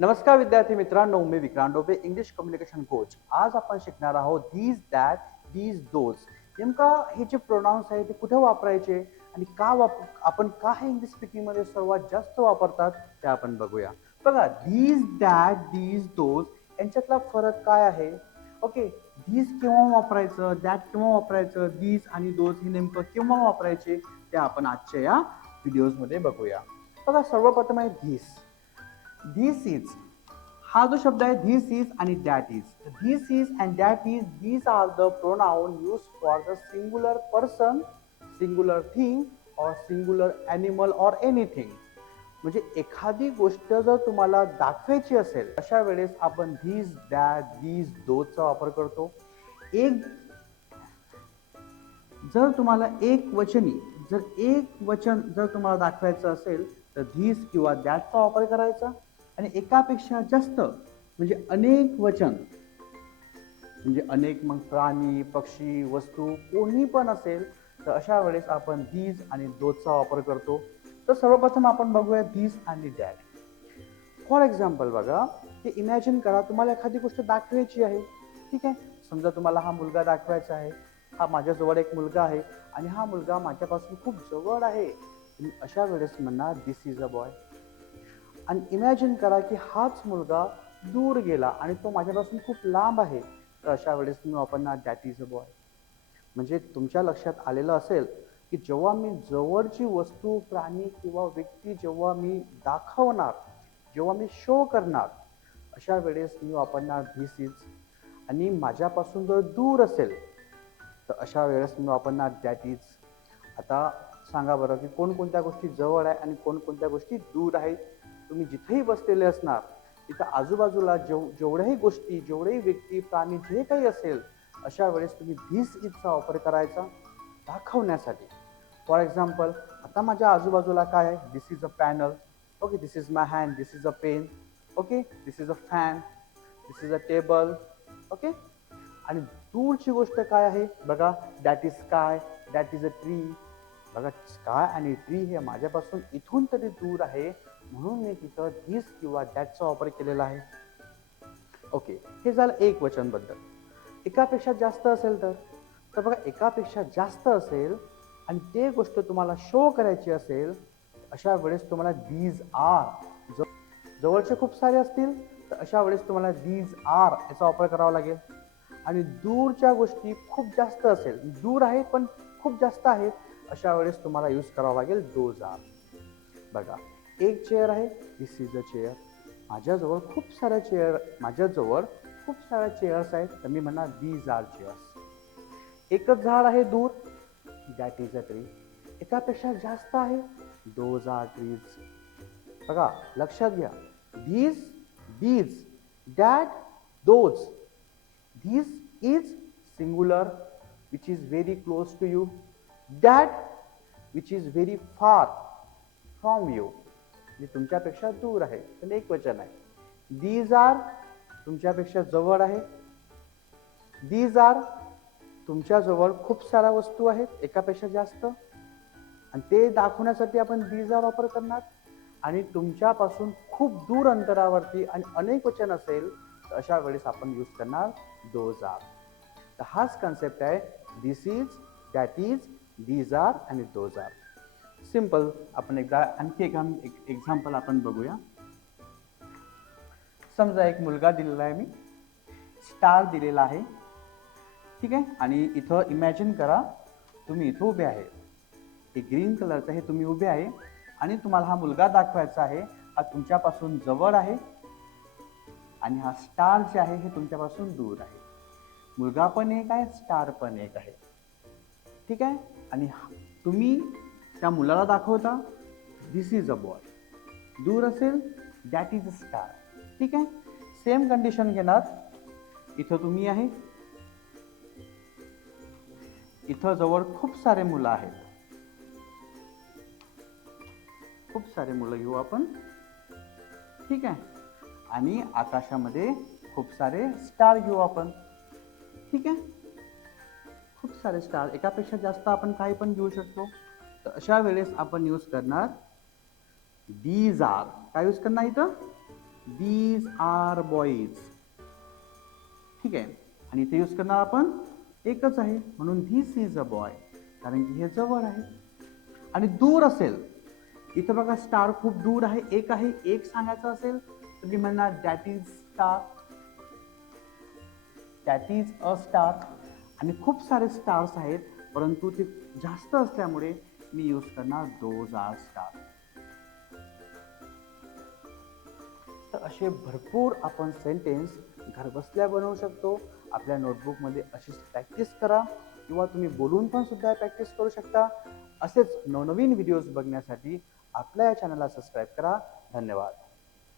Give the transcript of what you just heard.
नमस्कार विद्यार्थी मित्रांनो मी Vikrant Dobe English communication coach आज आपण शिकणार आहोत दीज दॅट दीज दोज नेमका हे जे प्रोनाऊन्स आहे ते कुठे वापरायचे आणि का वाप आपण का हे इंग्लिश स्पीकिंगमध्ये सर्वात जास्त वापरतात ते आपण बघूया. बघा दीज दॅट दीज दोज यांच्यातला फरक काय आहे? ओके दीज केव्हा वापरायचं दॅट केव्हा वापरायचं दीज आणि दोज हे नेमकं केव्हा वापरायचे ते आपण आजच्या या व्हिडिओजमध्ये बघूया. बघा सर्वप्रथम आहे धीस धीस इज हा जो शब्द आहे धीस इज आणि that is this is and that is this are the pronoun use for the singular person singular thing और सिंगुलर ॲनिमल ऑर एनिथिंग म्हणजे एखादी गोष्ट जर तुम्हाला दाखवायची असेल अशा वेळेस आपण धीस दॅट धीस दोचा वापर करतो. एक जर तुम्हाला एक वचनी जर एक वचन जर तुम्हाला दाखवायचं असेल तर धीस किंवा दॅटचा वापर करायचा. आणि एकापेक्षा जास्त म्हणजे अनेक वचन. म्हणजे अनेक मग प्राणी पक्षी वस्तू कोणी पण असेल तर अशा वेळेस आपण धीज आणि दोजचा वापर करतो. तर सर्वप्रथम आपण बघूया दीज आणि दॅट. फॉर एक्झाम्पल बघा की इमॅजिन करा तुम्हाला एखादी गोष्ट दाखवायची आहे ठीक आहे? समजा तुम्हाला हा मुलगा दाखवायचा आहे हा माझ्याजवळ एक मुलगा आहे आणि हा मुलगा माझ्यापासून खूप जवळ आहे. अशा वेळेस म्हणणार दिस इज अ बॉय आणि इमॅजिन करा की हाच मुलगा दूर गेला आणि तो माझ्यापासून खूप लांब आहे. तर अशा वेळेस तुम्ही वापरणार दॅट इज अ बॉय म्हणजे तुमच्या लक्षात आलेलं असेल की जेव्हा मी जवळची वस्तू प्राणी किंवा व्यक्ती जेव्हा मी दाखवणार जेव्हा मी शो करणार अशा वेळेस मी वापरणार धिस इज आणि माझ्यापासून जर दूर असेल तर अशा वेळेस मी वापरणार दॅट इज आता सांगा बरं की कोणकोणत्या गोष्टी जवळ आहे आणि कोणकोणत्या गोष्टी दूर आहेत तुम्ही जिथेही बसलेले असणार तिथं आजूबाजूला जेव जेवढ्याही गोष्टी जेवढेही व्यक्ती प्राणी जे काही असेल अशा वेळेस तुम्ही धिस ईदचा वापर करायचा दाखवण्यासाठी. फॉर एक्झाम्पल आता माझ्या आजूबाजूला काय आहे? This is a panel okay this is my hand this is a pen okay this is a fan this is a table okay आणि दूरची गोष्ट काय आहे? बघा that is sky that is a tree बघा स्काय आणि tree हे माझ्यापासून इथून तरी दूर आहे. म्हणून मी तिथं धिस किंवा दॅटचा वापर केलेला आहे. ओके हे झालं एक वचनबद्दल एकापेक्षा जास्त असेल तर? तर बघा एकापेक्षा जास्त असेल आणि ते गोष्ट तुम्हाला शो करायची असेल अशा वेळेस तुम्हाला दीज आर जवळचे खूप सारे असतील तर अशा वेळेस तुम्हाला दीज आर याचा वापर करावा लागेल. आणि दूरच्या गोष्टी खूप जास्त असेल दूर आहे पण खूप जास्त आहेत अशा वेळेस तुम्हाला यूज करावा लागेल दोज आर बघा. एक चेअर आहे दिस इज अ चेअर माझ्याजवळ खूप साऱ्या चेअर माझ्याजवळ खूप साऱ्या चेअर्स आहेत तर मी म्हणा दीज आर चेअर्स एकच झाड आहे दूर दॅट इज अ ट्री एकापेक्षा जास्त आहे दोज आर ट्रीज बघा लक्षात घ्या. These these that those these is singular which is very close to you that which is very far from you म्हणजे तुमच्यापेक्षा दूर आहे पण एक वचन आहे. दीज आर तुमच्यापेक्षा जवळ आहे. दीज आर तुमच्याजवळ खूप साऱ्या वस्तू आहेत एकापेक्षा जास्त. आणि ते दाखवण्यासाठी आपण दीज आर वापर करणार. आणि तुमच्यापासून खूप दूर अंतरावरती आणि अनेक वचन असेल तर अशा वेळेस आपण यूज करणार दोज आर तर हाच कन्सेप्ट आहे this is that is these are आणि दोज आर सिंपल आपण एकदा आणखी एक एक्झाम्पल आपण बघूया. समजा एक मुलगा दिलेला आहे मी. स्टार दिलेला आहे. ठीक आहे? आणि इथं इमॅजिन करा तुम्ही इथं उभे आहे. हे ग्रीन कलरचं हे तुम्ही उभे आहे. आणि तुम्हाला हा मुलगा दाखवायचा आहे हा तुमच्यापासून जवळ आहे. आणि हा स्टार जे आहे हे तुमच्यापासून दूर आहे. मुलगा पण एक आहे स्टार पण एक आहे. ठीक आहे? आणि तुम्ही त्या मुलाला दाखवता दिस इज अ बॉय दूर असेल दॅट इज अ स्टार ठीक आहे? सेम कंडिशन घेणार. इथं तुम्ही आहे. इथं जवळ खूप सारे मुलं आहेत. खूप सारे मुलं घेऊ आपण. ठीक आहे? आणि आकाशामध्ये खूप सारे स्टार घेऊ आपण. ठीक आहे? खूप सारे स्टार एकापेक्षा जास्त आपण काही पण घेऊ शकतो. तर अशा वेळेस आपण यूज करणार दीज आर काय यूज करणार इथं? दीज आर बॉईज ठीक आहे. आणि इथे यूज करणार आपण एकच आहे. म्हणून धीस इज अ बॉय कारण की हे जवळ आहे. आणि दूर असेल. इथं बघा स्टार खूप दूर आहे. एक आहे. एक सांगायचं असेल तर मी म्हणणार that is star that is a star आणि खूप सारे स्टार्स आहेत परंतु ते जास्त असल्यामुळे मी यूज करणार दोज आर स्टार. तर असे भरपूर आपण सेंटेन्स घरबसल्या बनवू शकतो. आपल्या नोटबुकमध्ये अशीच प्रॅक्टिस करा किंवा तुम्ही बोलून पण सुद्धा प्रॅक्टिस करू शकता. असेच नवनवीन व्हिडिओज बघण्यासाठी आपल्या या चॅनलला सबस्क्राईब करा. धन्यवाद.